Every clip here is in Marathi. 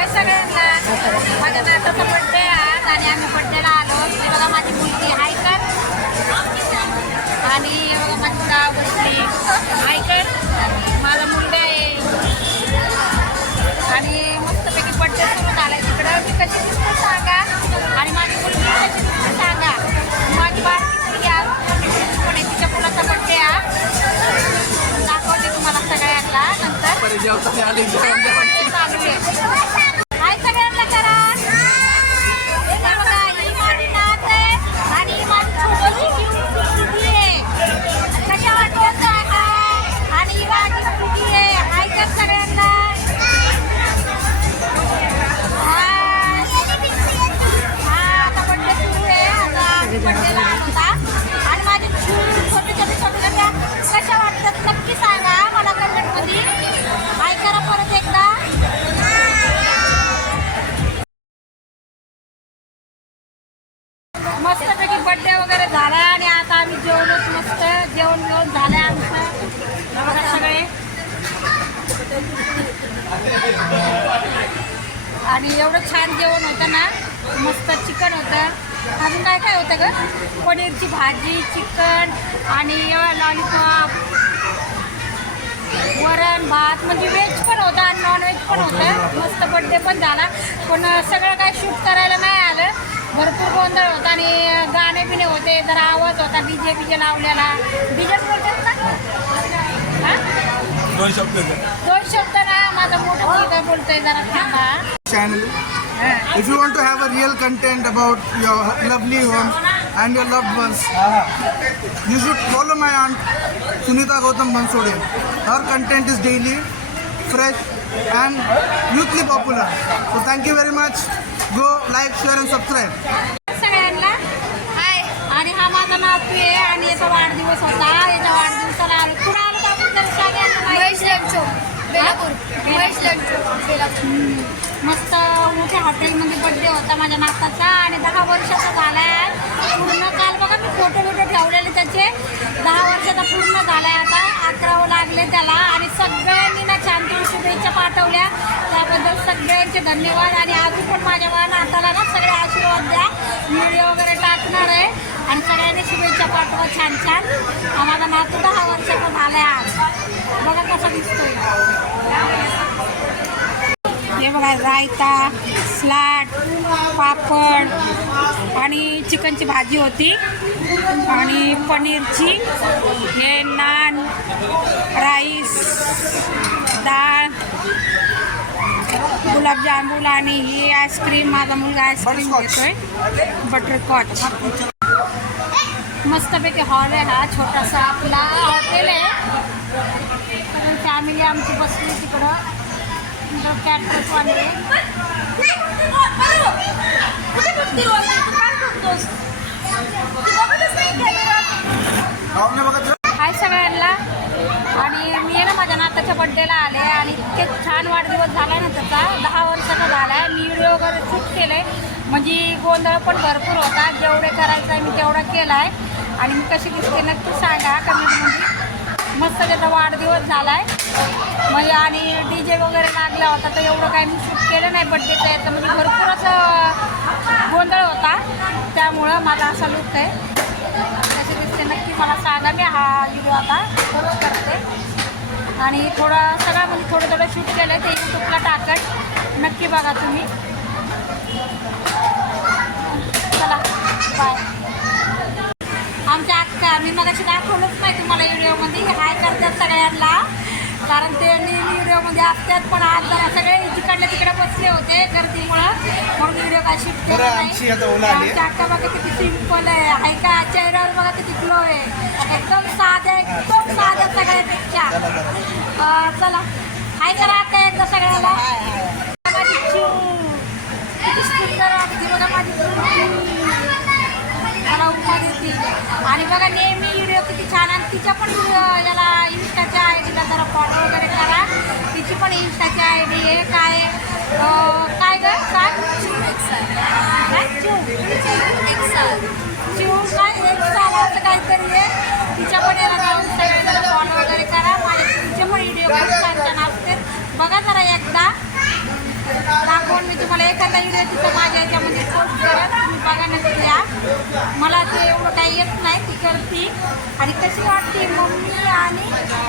हाय सगळ्यांना. माझ्या नाताचा बर्थडे आज आणि आम्ही बर्थडेला आलो. हे बघा माझी मुलगी हाय कर आणि हे बघा माझी गाव बसली हाय कर. माझा मुलगा आहे आणि मस्तपैकी बर्थडे सुरू झाला आहे तिकडं. मी कशी दिसते सांगा आणि माझी मुलगी कशी दिसते सांगा. माझी बारकी मुलगी आज पण आहे, तिच्या मुलाचा बर्थडे आज दाखवते तुम्हाला सगळ्यांना नंतर. चालू आहे. हाय सगळ्यांना करा. हे बघा ही माझी नात आहे आणि ही माझी छोटीशी मुलगी आहे. कशा वाटतं सांगा. आणि ही माझी मुलगी आहे. हाय कर सगळ्यांना. आता बर्थडे सुरू आहे. आता बर्थडेला होता आणि माझी छोटे कशा वाटतात नक्की सांगा मला कमेंटमध्ये. हाय करा परत एकदा. मस्तपैकी बर्थडे वगैरे झाला आणि आता आम्ही जेवलोच. मस्त जेवण घेऊन झालं आमचं. बघा सगळे आणि एवढं छान जेवण होतं ना. मस्त चिकन होतं. अजून काय काय होतं ग. पनीरची भाजी, चिकन आणि लॉलीपॉप, वरण भात म्हणजे व्हेज पण होतं आणि नॉनव्हेज पण होतं. मस्त बर्थडे पण झाला पण सगळं काय शूट करायला नाही आलं. भरपूर गोंधळ होता आणि गाणे बिणे होते. जरा आवाज होता डीजे लावलेला. डीजे बोलतात ना. हां दोन शब्द ना. माझा मोठा मुलगा बोलतोय जरा थांबा. Channel. If you want to have a real content about your lovely home and your loved ones, you should follow my aunt Sunita Gautam Bansode. Her content is daily, fresh and youthly popular. So thank you very much. Go like, share and subscribe. सगळ्यांना हाय. आणि हा माझा नातू आहे आणि याचा वाढदिवस होता. याच्या वाढदिवसाला आलो. कुठं आलो आपण तर मस्त मोठ्या हॉटेलमध्ये बर्थडे होता माझ्या नाताचा आणि 10 वर्षाचा झाला आहे पूर्ण. काल बघा मी फोटो ठेवलेले त्याचे. 10 वर्षाचा पूर्ण झाला आहे. आता 11 लागले त्याला आणि सगळ्यांनी ना छान शुभेच्छा पाठवल्या. त्याबद्दल सगळ्यांचे धन्यवाद. आणि अजून पण माझ्या नाताला ना सगळे आशीर्वाद द्या. व्हिडिओ वगैरे टाकणार आहे आणि सगळ्यांनी शुभेच्छा पाठवा छान छान. माझा नातू 10 वर्षाचा झाला आहे आज. बघा कसा दिसतोय. हे बघा रायता, सलाड, पापड आणि चिकनची भाजी होती आणि पनीरची. हे नान, राईस, डाळ, गुलाबजामुन आणि ही आईस्क्रीम. माझा मुलगा आईस्क्रीम घेतोय बटरस्कॉच. मस्तपैकी हॉल आहे हा. छोटासा आपला हॉटेल आहे. फॅमिली आमची बसली तिकडं. कॅटरसवाले हाय सगळ्यांना. आणि मी आहे ना माझ्या नाताच्या बर्थडेला आले आणि इतके छान वाढदिवस झाला ना त्याचा. 10 वर्षाचा झाला आहे. मी व्हिडिओ वगैरे शूट केले म्हणजे गोंधळ पण भरपूर होता. जेवढे करायचं आहे मी तेवढा केला आहे. आणि मी कशी दिसते नक्की सांगा कमेंटमध्ये. मस्त त्याचा वाढदिवस झाला आहे म्हणजे आणि DJ वगैरे लागला होता तर एवढं काय मी शूट केलं नाही बड्डेचं. याचं म्हणजे भरपूर असं गोंधळ होता त्यामुळं माझा असा लुक आहे. कशी दिसते नक्की मला सांगा. मी हा व्हिडिओ आता पोस्ट करते आणि थोडं सगळं म्हणजे थोडं शूट केलं आहे ते यूट्यूबला टाकत. नक्की बघा तुम्ही. चला बाय. आमच्या अक्का मी मगाशी दाखवलंच नाही तुम्हाला व्हिडिओमध्ये. हाय करतात सगळ्यांना कारण ते नेहमी व्हिडिओमध्ये असतात पण आज जरा सगळे तिकडल्या तिकडे बसले होते गर्दीमुळं म्हणून व्हिडिओ काय शूट केला नाही. आमच्या अक्का बघा किती सिम्पल आहे का. चेहऱ्यावर बघा किती ग्लो आहे. एकदम साध्या सगळ्यापेक्षा. चला हाय करा अक्का एकदा सगळ्याला. माझी चिऊ किती सुंदर वाटते बघा माझी चिऊ. मला उपमा देते आणि बघा नेहमी व्हिडिओ किती छान. आणि तिच्या पण याला इंस्टाच्या ID जरा फॉलो वगैरे करा. तिची पण इंस्टाची ID आहे. काय काय ग काय चिव काय 1 साल असं काहीतरी आहे. तिच्या पण याला जाऊन सगळ्यांना फॉलो वगैरे करा. माझ्या तिचे पण व्हिडिओ खूप छान असते. बघा जरा एकदा दाखव तुम्हाला एखादा व्हिडिओ तिथं माझ्या याच्यामध्ये पोस्ट करा, तुम्ही बघा नक्की या. मला ते एवढं काही येत नाही, ती करते. आणि कशी वाटते मम्मी आणि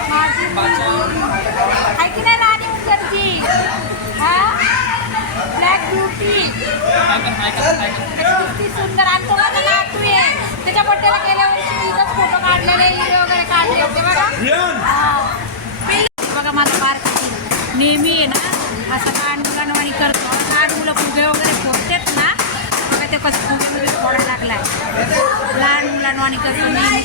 माझी मुलगी आहे की नाही राणी उंदरची, ब्लॅक ब्युटी किती सुंदर. आणि तो माझा नातू आहे, त्याच्या बड्डेला गेल्या वर्षी मी इथंच फोटो काढलेले, व्हिडिओ वगैरे काढले होते बघा. बघा माझं पार्क नेहमी आहे ना असं लहान मुलांवाणी करतो. लहान मुलं फुगे वगैरे फोडतात ना, बघा ते कसं फुगे वगैरे फोडायला लागलाय. लहान मुलांवाणी करतो नेहमी.